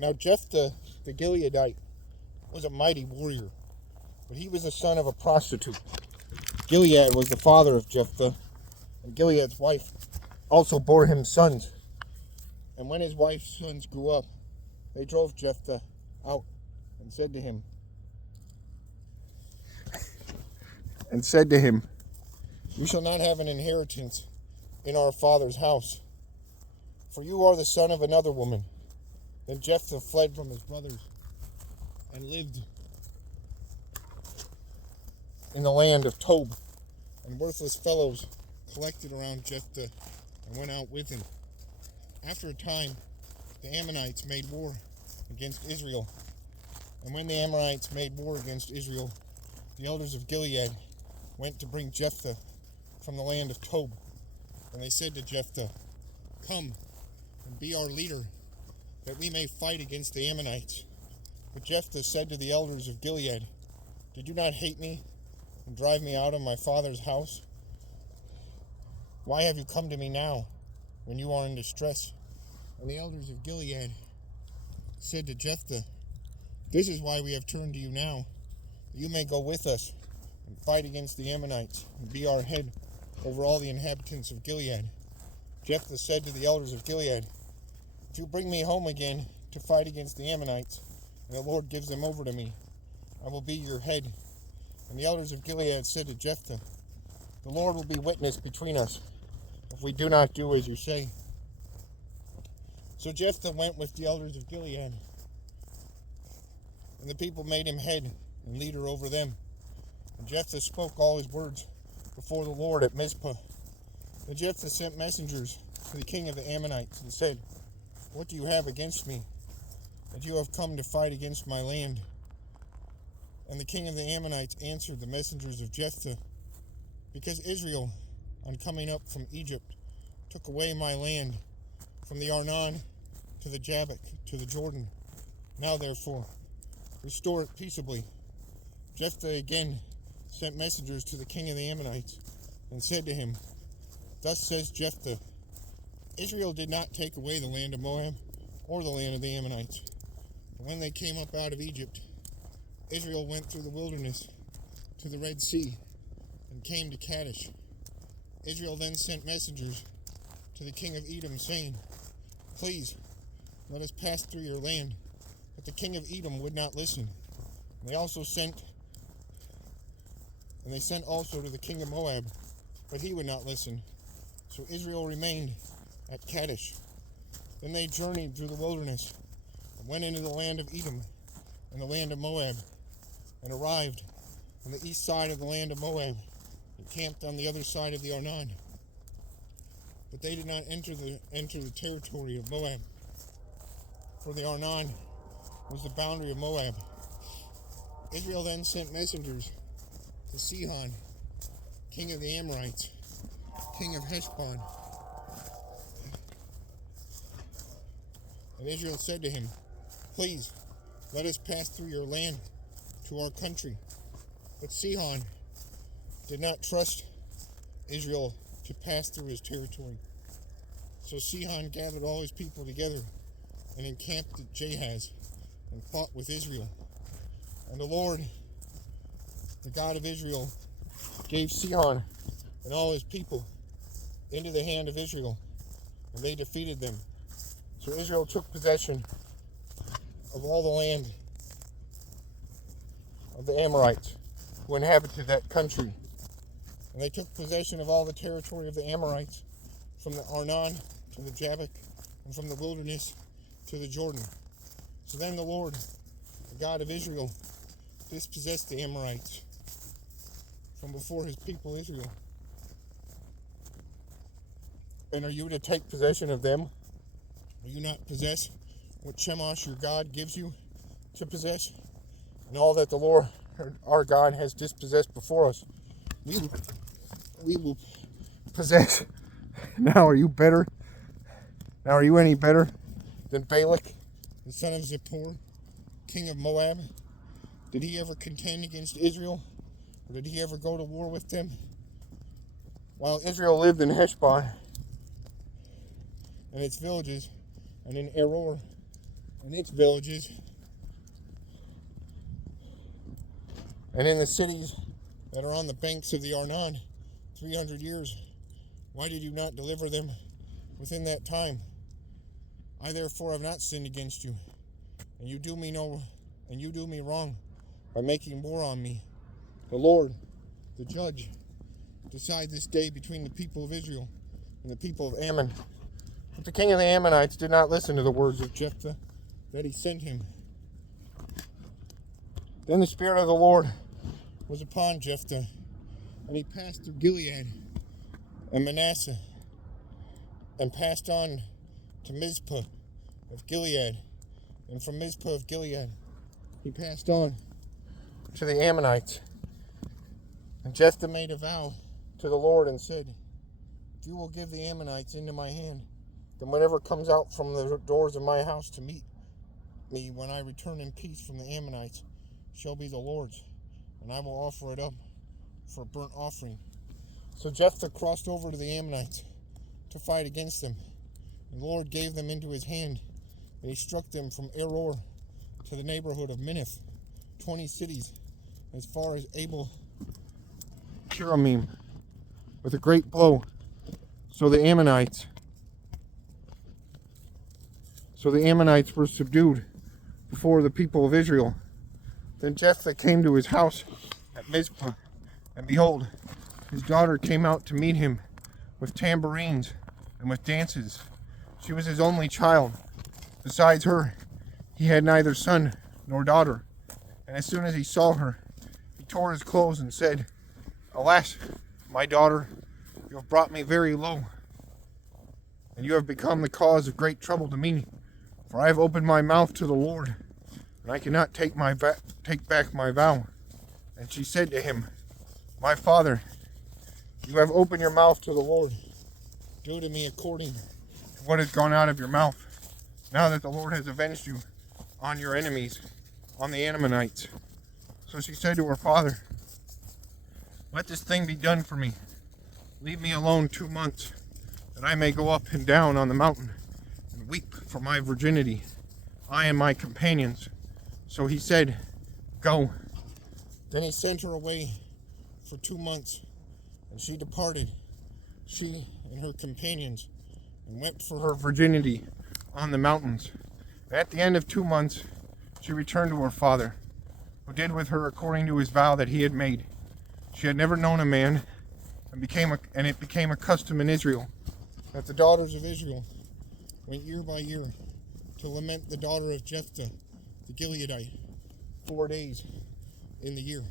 Now Jephthah the Gileadite was a mighty warrior, but he was the son of a prostitute. Gilead was the father of Jephthah, and Gilead's wife also bore him sons. And when his wife's sons grew up, they drove Jephthah out and said to him, "You shall not have an inheritance in our father's house, for you are the son of another woman." Then Jephthah fled from his brothers and lived in the land of Tob, and worthless fellows collected around Jephthah and went out with him. After a time, the Ammonites made war against Israel. And when the Ammonites made war against Israel, the elders of Gilead went to bring Jephthah from the land of Tob. And they said to Jephthah, "Come and be our leader, that we may fight against the Ammonites." But Jephthah said to the elders of Gilead, "Did you not hate me and drive me out of my father's house? Why have you come to me now when you are in distress?" And the elders of Gilead said to Jephthah, "This is why we have turned to you now, that you may go with us and fight against the Ammonites and be our head over all the inhabitants of Gilead." Jephthah said to the elders of Gilead, "If you bring me home again to fight against the Ammonites, and the Lord gives them over to me, I will be your head." And the elders of Gilead said to Jephthah, "The Lord will be witness between us, if we do not do as you say." So Jephthah went with the elders of Gilead, and the people made him head and leader over them. And Jephthah spoke all his words before the Lord at Mizpah. And Jephthah sent messengers to the king of the Ammonites and said, "What do you have against me, that you have come to fight against my land?" And the king of the Ammonites answered the messengers of Jephthah, "Because Israel, on coming up from Egypt, took away my land from the Arnon to the Jabbok to the Jordan. Now therefore, restore it peaceably." Jephthah again sent messengers to the king of the Ammonites and said to him, "Thus says Jephthah, Israel did not take away the land of Moab or the land of the Ammonites. But when they came up out of Egypt, Israel went through the wilderness to the Red Sea and came to Kadesh. Israel then sent messengers to the king of Edom, saying, 'Please, let us pass through your land.' But the king of Edom would not listen. They sent also to the king of Moab, but he would not listen. So Israel remained at Kadesh. Then they journeyed through the wilderness and went into the land of Edom and the land of Moab, and arrived on the east side of the land of Moab, and camped on the other side of the Arnon. But they did not enter the territory of Moab, for the Arnon was the boundary of Moab. Israel then sent messengers to Sihon, king of the Amorites, king of Heshbon. And Israel said to him, 'Please, let us pass through your land to our country.' But Sihon did not trust Israel to pass through his territory. So Sihon gathered all his people together and encamped at Jahaz and fought with Israel. And the Lord, the God of Israel, gave Sihon and all his people into the hand of Israel, and they defeated them. So Israel took possession of all the land of the Amorites who inhabited that country. And they took possession of all the territory of the Amorites, from the Arnon to the Jabbok, and from the wilderness to the Jordan. So then the Lord, the God of Israel, dispossessed the Amorites from before his people Israel. And are you to take possession of them? Will you not possess what Chemosh your God gives you to possess? And all that the Lord our God has dispossessed before us, we will possess. Now are you better? Now are you any better than Balak, the son of Zippor, king of Moab? Did he ever contend against Israel? Or did he ever go to war with them? While Israel lived in Heshbon and its villages, and in Eror and its villages, and in the cities that are on the banks of the Arnon 300 years? Why did you not deliver them within that time? I therefore have not sinned against you, and you do me wrong by making war on me. The Lord, the judge, decide this day between the people of Israel and the people of Ammon. But the king of the Ammonites did not listen to the words of Jephthah that he sent him. Then the Spirit of the Lord was upon Jephthah, and he passed through Gilead and Manasseh, and passed on to Mizpah of Gilead, and from Mizpah of Gilead he passed on to the Ammonites. And Jephthah made a vow to the Lord and said, if you will give the Ammonites into my hand, then whatever comes out from the doors of my house to meet me when I return in peace from the Ammonites shall be the Lord's, and I will offer it up for a burnt offering. So Jephthah crossed over to the Ammonites to fight against them. And the Lord gave them into his hand, and he struck them from Aroer to the neighborhood of Minnith, 20 cities, as far as Abel Keramim, with a great blow. So the Ammonites were subdued before the people of Israel. Then Jephthah came to his house at Mizpah, and behold, his daughter came out to meet him with tambourines and with dances. She was his only child. Besides her, he had neither son nor daughter. And as soon as he saw her, he tore his clothes and said, alas, my daughter, you have brought me very low, and you have become the cause of great trouble to me. For I have opened my mouth to the Lord, and I cannot take back my vow. And she said to him, my father, you have opened your mouth to the Lord. Do to me according to what has gone out of your mouth, now that the Lord has avenged you on your enemies, on the Ammonites. So she said to her father, let this thing be done for me. Leave me alone 2 months, that I may go up and down on the mountain and weep for my virginity, I and my companions. So he said, go. Then he sent her away for 2 months, and she departed, she and her companions, and wept for her virginity on the mountains. At the end of 2 months, she returned to her father, who did with her according to his vow that he had made. She had never known a man, and it became a custom in Israel that the daughters of Israel went year by year to lament the daughter of Jephthah the Gileadite 4 days in the year.